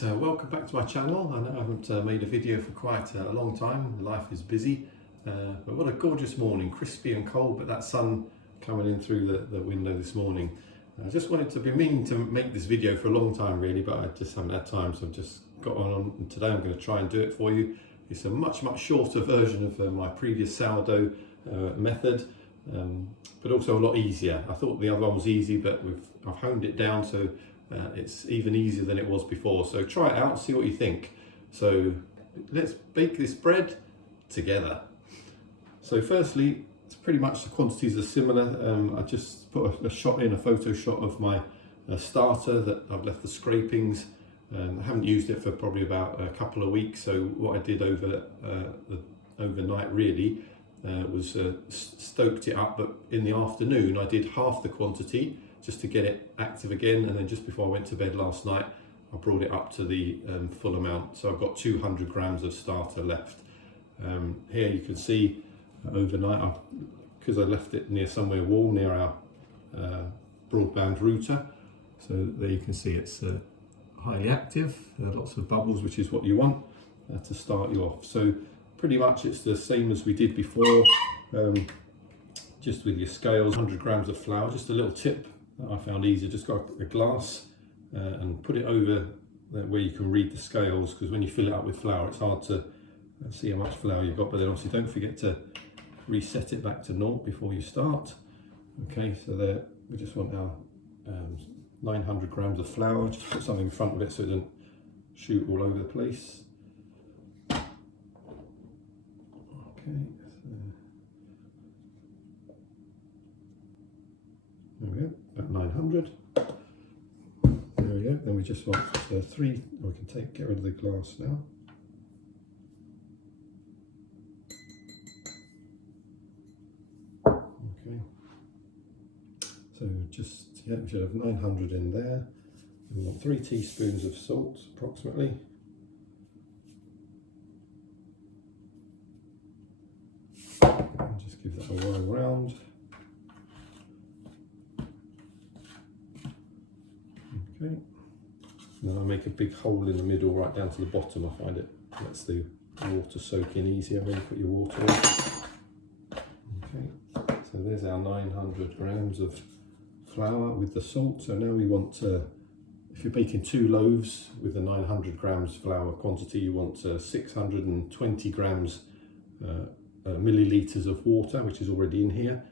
guys, welcome back to my channel. I know I haven't made a video for quite a long time. Life is busy, but what a gorgeous morning, crispy and cold, but that sun coming in through the window this morning. I just wanted to be meaning to make this video for a long time really, but I just haven't had time, so I've just got on and today I'm going to try and do it for you. It's a much shorter version of my previous sourdough method, but also a lot easier. I thought the other one was easy, but I've honed it down so it's even easier than it was before. So try it out, see what you think. So let's bake this bread together. So firstly, it's pretty much the quantities are similar. I just put a photo shot of my starter that I've left the scrapings. I haven't used it for probably about a couple of weeks. So what I did overnight really was stoked it up, but in the afternoon I did half the quantity just to get it active again, and then just before I went to bed last night I brought it up to the full amount. So I've got 200 grams of starter left. Here you can see overnight, because I left it near somewhere warm near our broadband router, so there you can see it's highly active, lots of bubbles, which is what you want to start you off. So pretty much it's the same as we did before, just with your scales. 100 grams of flour. Just a little tip that I found easy, just got a glass and put it over where you can read the scales, because when you fill it up with flour it's hard to see how much flour you've got, but then obviously don't forget to reset it back to 0 before you start. Okay, so there we just want our 900 grams of flour. Just put something in front of it so it doesn't shoot all over the place. Okay, so there we go, about 900. There we go. Then we just want 3. We can get rid of the glass now. Okay. So just we should have 900 in there. We want 3 teaspoons of salt approximately. And just give that a whirl round. Okay. Then I make a big hole in the middle right down to the bottom. I find it lets the water soak in easier when you put your water in. Okay. So there's our 900 grams of flour with the salt. So now we want if you're baking 2 loaves with the 900 grams flour quantity, you want 620 grams milliliters of water, which is already in here.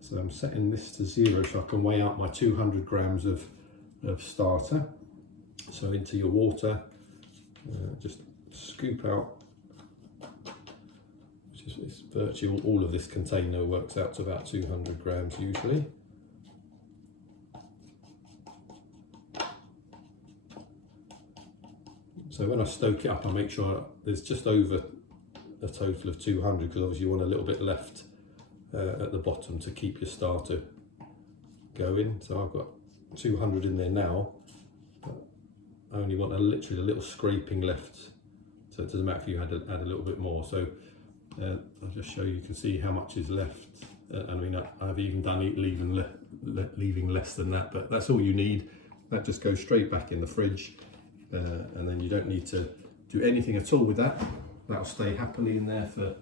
So I'm setting this to 0 so I can weigh out my 200 grams of starter. So into your water, just scoop out, which is virtually all of this container works out to about 200 grams usually. So when I stoke it up, I make sure there's just over a total of 200, because obviously you want a little bit left at the bottom to keep your starter going. So I've got 200 in there now, but I only want literally a little scraping left, so it doesn't matter if you add a little bit more. So I'll just show you, you can see how much is left. I mean, I've even done it leaving less than that, but that's all you need. That just goes straight back in the fridge, and then you don't need to do anything at all with that. That'll stay happily in there for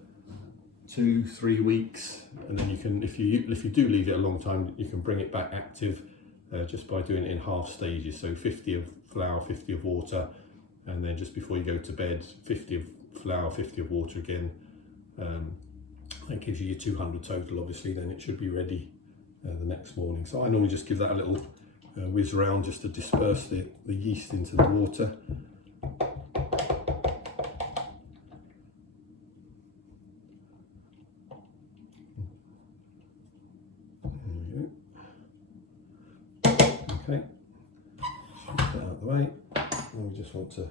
2-3 weeks, and then you can, if you do leave it a long time, you can bring it back active just by doing it in half stages. So 50 of flour, 50 of water, and then just before you go to bed, 50 of flour, 50 of water again. That gives you your 200 total. Obviously then it should be ready the next morning. So I normally just give that a little whiz around just to disperse the yeast into the water. Okay, shoot that out of the way. And we just want to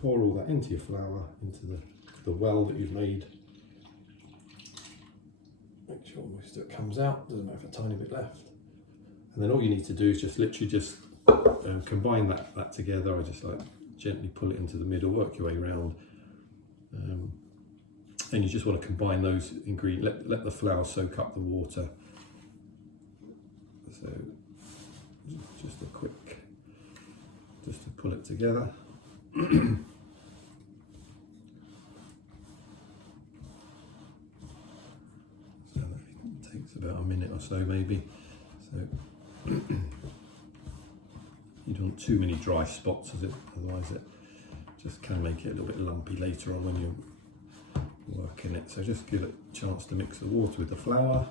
pour all that into your flour, into the well that you've made. Make sure most of it comes out, doesn't matter if a tiny bit left. And then all you need to do is just literally just combine that together. I just like gently pull it into the middle, work your way around. And you just want to combine those ingredients, let the flour soak up the water. So just a quick just to pull it together. So that takes about a minute or so maybe. So you don't want too many dry spots, otherwise it just can make it a little bit lumpy later on when you're working it. So just give it a chance to mix the water with the flour.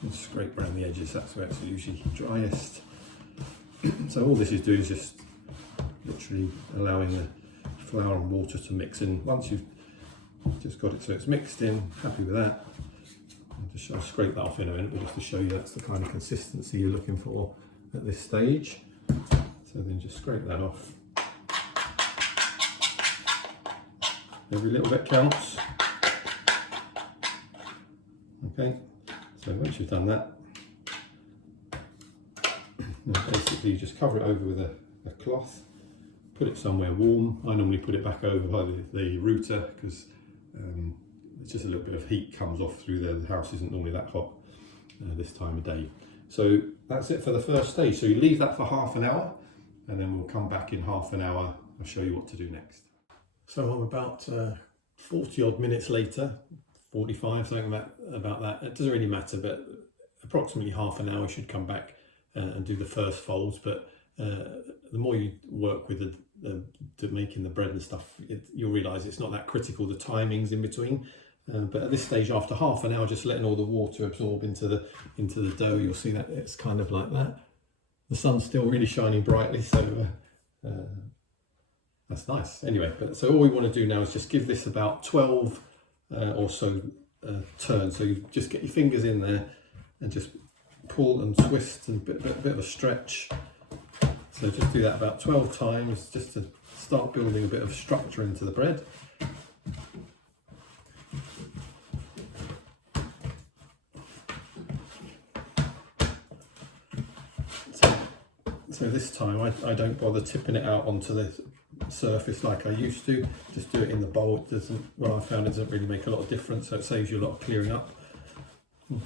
And scrape around the edges, that's where it's usually driest. So all this is doing is just literally allowing the flour and water to mix in. Once you've just got it so it's mixed in, happy with that, I'll scrape that off in a minute, but just to show you that's the kind of consistency you're looking for at this stage. So then just scrape that off. Every little bit counts. Okay, so once you've done that, basically you just cover it over with a cloth, put it somewhere warm. I normally put it back over by the router because it's just a little bit of heat comes off through there. The house isn't normally that hot this time of day. So that's it for the first stage. So you leave that for half an hour and then we'll come back in half an hour. I'll show you what to do next. So I'm about 40 odd minutes later, 45, something about that. It doesn't really matter, but approximately half an hour should come back and do the first folds. But the more you work with making the bread and stuff, you'll realise it's not that critical, the timings in between. But at this stage, after half an hour, just letting all the water absorb into the dough, you'll see that it's kind of like that. The sun's still really shining brightly, so that's nice. Anyway, so all we want to do now is just give this about 12 or so turns. So you just get your fingers in there and just pull and twist and bit of a stretch. So just do that about 12 times just to start building a bit of structure into the bread. So this time I don't bother tipping it out onto the surface like I used to. Just do it in the bowl. It doesn't, well, I found it doesn't really make a lot of difference, so it saves you a lot of clearing up.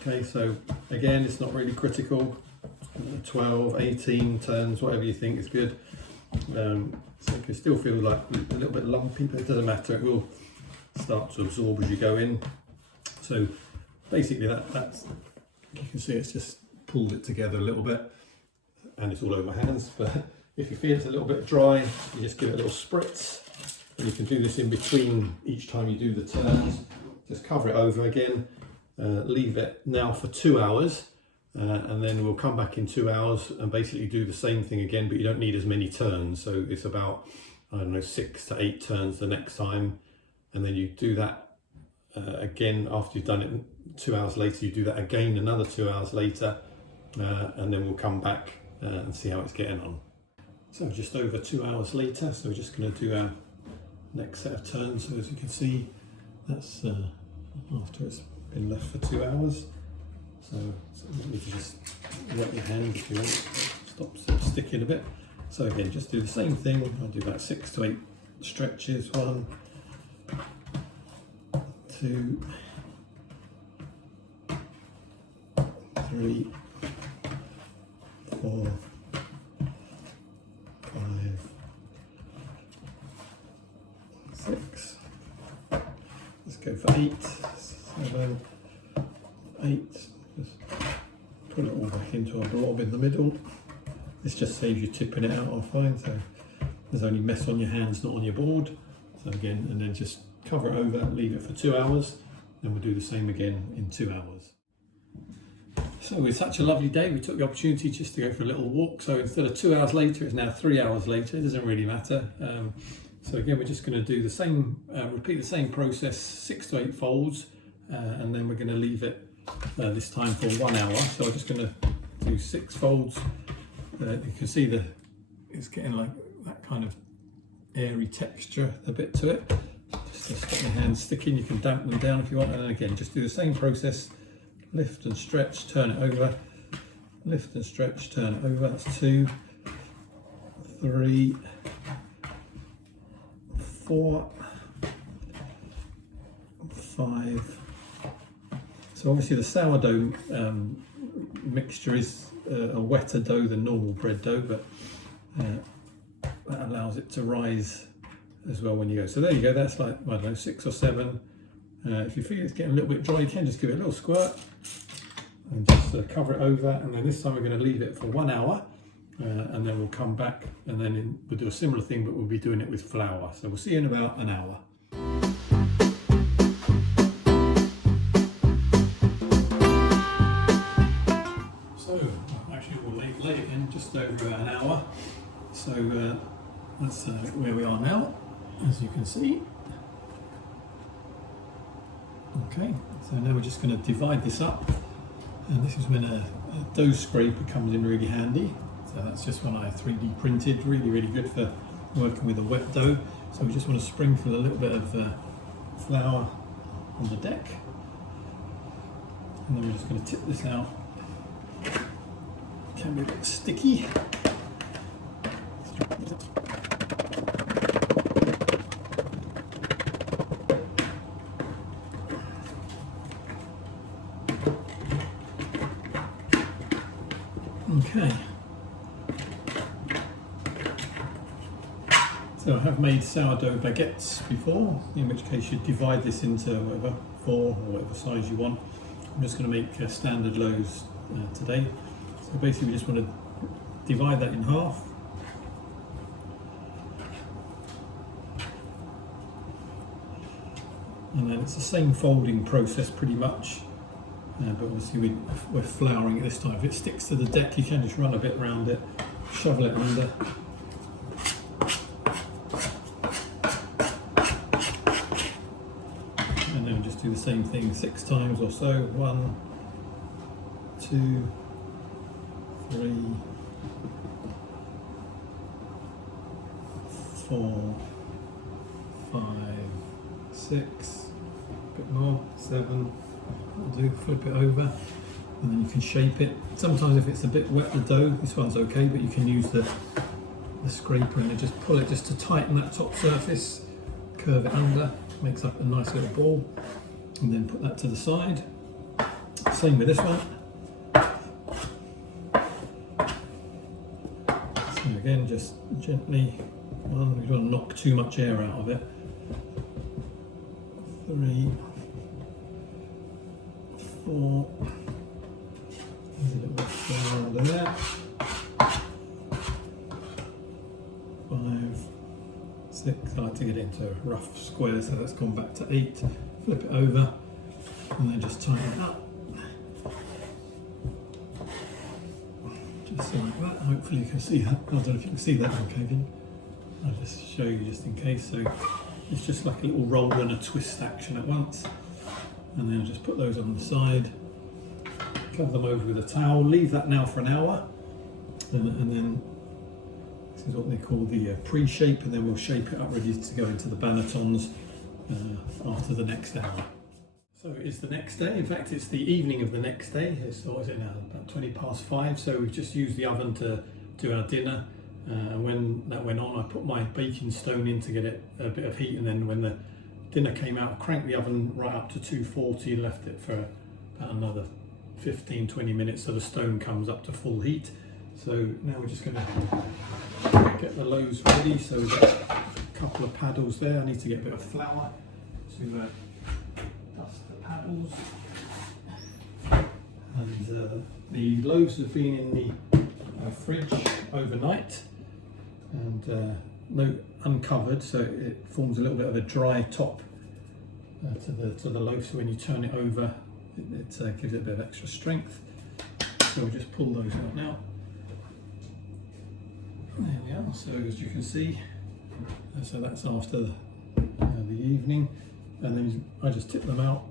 Okay, so again, it's not really critical. 12, 18 turns, whatever you think is good. So it can still feel like a little bit lumpy, but it doesn't matter. It will start to absorb as you go in. So basically that's, you can see it's just pulled it together a little bit and it's all over my hands. But if you feel it's a little bit dry, you just give it a little spritz. And you can do this in between each time you do the turns. Just cover it over again, leave it now for 2 hours. And then we'll come back in 2 hours and basically do the same thing again, but you don't need as many turns. So it's about, I don't know, 6 to 8 turns the next time. And then you do that again after you've done it 2 hours later, you do that again another 2 hours later. And then we'll come back and see how it's getting on. So just over 2 hours later, so we're just going to do our next set of turns. So as you can see, that's after it's been left for 2 hours. So you need to just wet your hand if you want, stop sticking a bit. So again, just do the same thing. I'll do about 6 to 8 stretches. 1, 2, 3, 4, 5, 6. Let's go for 8, 7, 8. Just put it all back into a blob in the middle. This just saves you tipping it out, I find, so there's only mess on your hands, not on your board. So again, and then just cover it over, leave it for 2 hours, and we'll do the same again in 2 hours. So it's such a lovely day, we took the opportunity just to go for a little walk. So instead of 2 hours later, it's now 3 hours later. It doesn't really matter. So again, we're just going to do the same, repeat the same process, 6 to 8 folds, and then we're going to leave it this time for 1 hour. So I'm just going to do 6 folds. You can see it's getting like that kind of airy texture a bit to it. Just get your hands sticking. You can dampen them down if you want, and then again just do the same process. Lift and stretch, turn it over. Lift and stretch, turn it over. That's 2, 3, 4, 5. So obviously the sourdough mixture is a wetter dough than normal bread dough, but that allows it to rise as well when you go. So there you go, that's like, I don't know, 6 or 7. If you feel it's getting a little bit dry, you can just give it a little squirt and just cover it over, and then this time we're going to leave it for 1 hour, and then we'll come back and then we'll do a similar thing, but we'll be doing it with flour. So we'll see you in about an hour. So actually we'll lay it in just over an hour. So that's where we are now, as you can see. Okay, so now we're just going to divide this up, and this is when a dough scraper comes in really handy. So that's just one I 3D printed, really good for working with a wet dough. So we just want to sprinkle a little bit of flour on the deck, and then we're just going to tip this out. It can be a bit sticky. Okay, so I have made sourdough baguettes before, in which case you divide this into whatever, 4 or whatever size you want. I'm just going to make standard loaves today. So basically we just want to divide that in half. And then it's the same folding process pretty much. But obviously we're flouring it this time. If it sticks to the deck, you can just run a bit around it, shovel it under. And then just do the same thing 6 times or so. 1, 2, 3, 4, 5, 6, a bit more, 7. Do flip it over, and then you can shape it. Sometimes if it's a bit wet, the dough, this one's okay, but you can use the scraper and then just pull it just to tighten that top surface, curve it under, makes up a nice little ball, and then put that to the side. Same with this one. So again, just gently, we don't want to knock too much air out of it. 3, 4, there's a little bit of flour under there. 5, 6, I like to get it into rough squares, so that's gone back to 8. Flip it over and then just tighten it up. Just like that, hopefully you can see that. I don't know if you can see that on Kevin. I'll just show you just in case. So it's just like a little roll and a twist action at once. And then just put those on the side, cover them over with a towel, leave that now for an hour, and then this is what they call the pre-shape, and then we'll shape it up ready to go into the bannetons after the next hour. So it's the next day, in fact it's the evening of the next day. It's, what is it now, about 20 past 5, so we've just used the oven to do our dinner, and when that went on I put my baking stone in to get it a bit of heat, and then when the dinner came out, I cranked the oven right up to 240 and left it for about another 15-20 minutes so the stone comes up to full heat. So now we're just going to get the loaves ready. So we've got a couple of paddles there. I need to get a bit of flour to dust the paddles. And the loaves have been in the fridge overnight and no uncovered, so it forms a little bit of a dry top to the loaf, so when you turn it over it gives it a bit of extra strength. So we'll just pull those out now. There we are, so as you can see, so that's after the evening, and then I just tip them out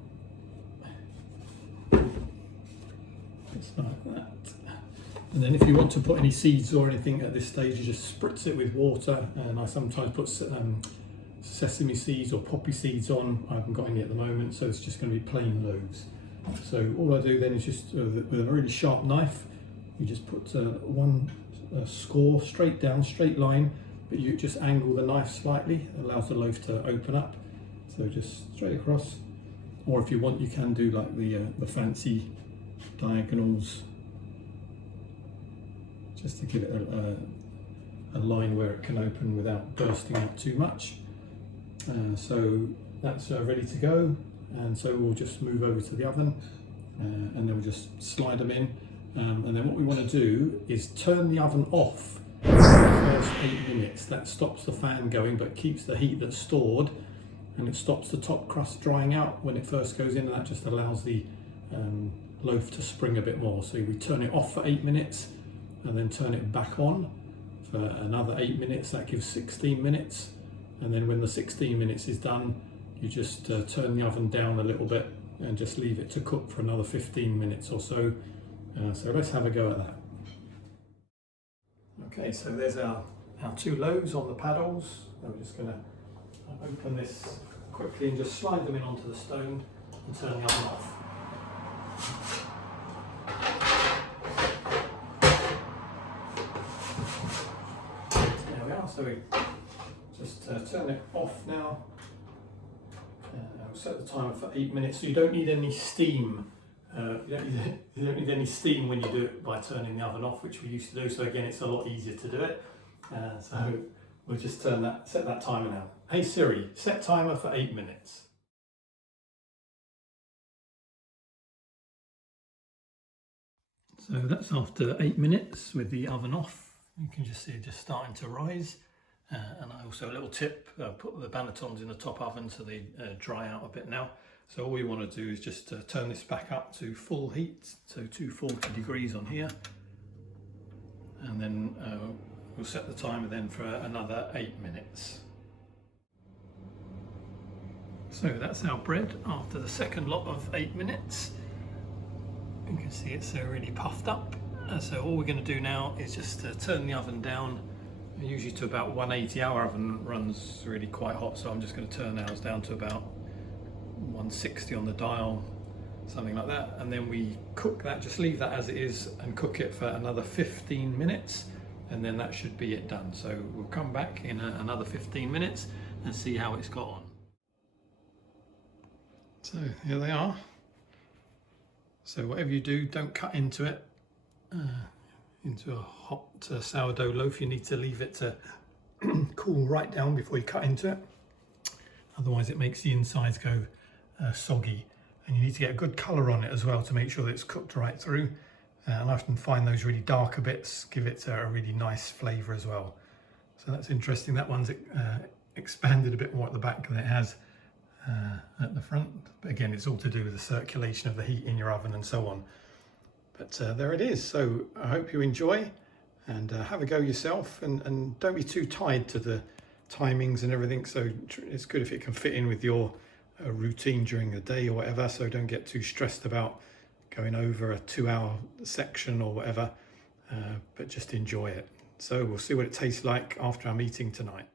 just like that. And then if you want to put any seeds or anything at this stage, you just spritz it with water, and I sometimes put sesame seeds or poppy seeds on. I haven't got any at the moment, so it's just going to be plain loaves. So all I do then is just with a really sharp knife, you just put one score straight down, straight line, but you just angle the knife slightly, it allows the loaf to open up. So just straight across, or if you want, you can do like the fancy diagonals, just to give it a line where it can open without bursting out too much. So that's ready to go, and so we'll just move over to the oven, and then we'll just slide them in, and then what we want to do is turn the oven off for the first 8 minutes. That stops the fan going but keeps the heat that's stored, and it stops the top crust drying out when it first goes in, and that just allows the loaf to spring a bit more. So we turn it off for 8 minutes and then turn it back on for another 8 minutes. That gives 16 minutes, and then when the 16 minutes is done, you just turn the oven down a little bit and just leave it to cook for another 15 minutes or so. So let's have a go at that. Okay, so there's our 2 loaves on the paddles. I'm just going to open this quickly and just slide them in onto the stone and turn the oven off. There we are, so we just turn it off now. We'll set the timer for 8 minutes, so you don't need any steam. You don't need any steam when you do it by turning the oven off, which we used to do. So again, it's a lot easier to do it. So we'll just set that timer now. Hey Siri, set timer for 8 minutes. So that's after 8 minutes with the oven off. You can just see it just starting to rise. And also a little tip, put the bannetons in the top oven so they dry out a bit now. So all we want to do is just turn this back up to full heat, so 240 degrees on here. And then we'll set the timer then for another 8 minutes. So that's our bread after the second lot of 8 minutes. You can see it's really puffed up. So all we're going to do now is just turn the oven down, usually to about 180. Our oven runs really quite hot, so I'm just going to turn ours down to about 160 on the dial, something like that. And then we cook that, just leave that as it is and cook it for another 15 minutes, and then that should be it done. So we'll come back in another 15 minutes and see how it's got on. So here they are. So whatever you do, don't cut into it, into a hot sourdough loaf. You need to leave it to cool right down before you cut into it. Otherwise it makes the insides go soggy, and you need to get a good colour on it as well to make sure that it's cooked right through. And I often find those really darker bits give it a really nice flavour as well. So that's interesting. That one's expanded a bit more at the back than it has at the front. But again, it's all to do with the circulation of the heat in your oven and so on. But there it is. So I hope you enjoy, and have a go yourself, and don't be too tied to the timings and everything. So it's good if it can fit in with your routine during the day or whatever. So don't get too stressed about going over a 2-hour section or whatever, but just enjoy it. So we'll see what it tastes like after our meeting tonight.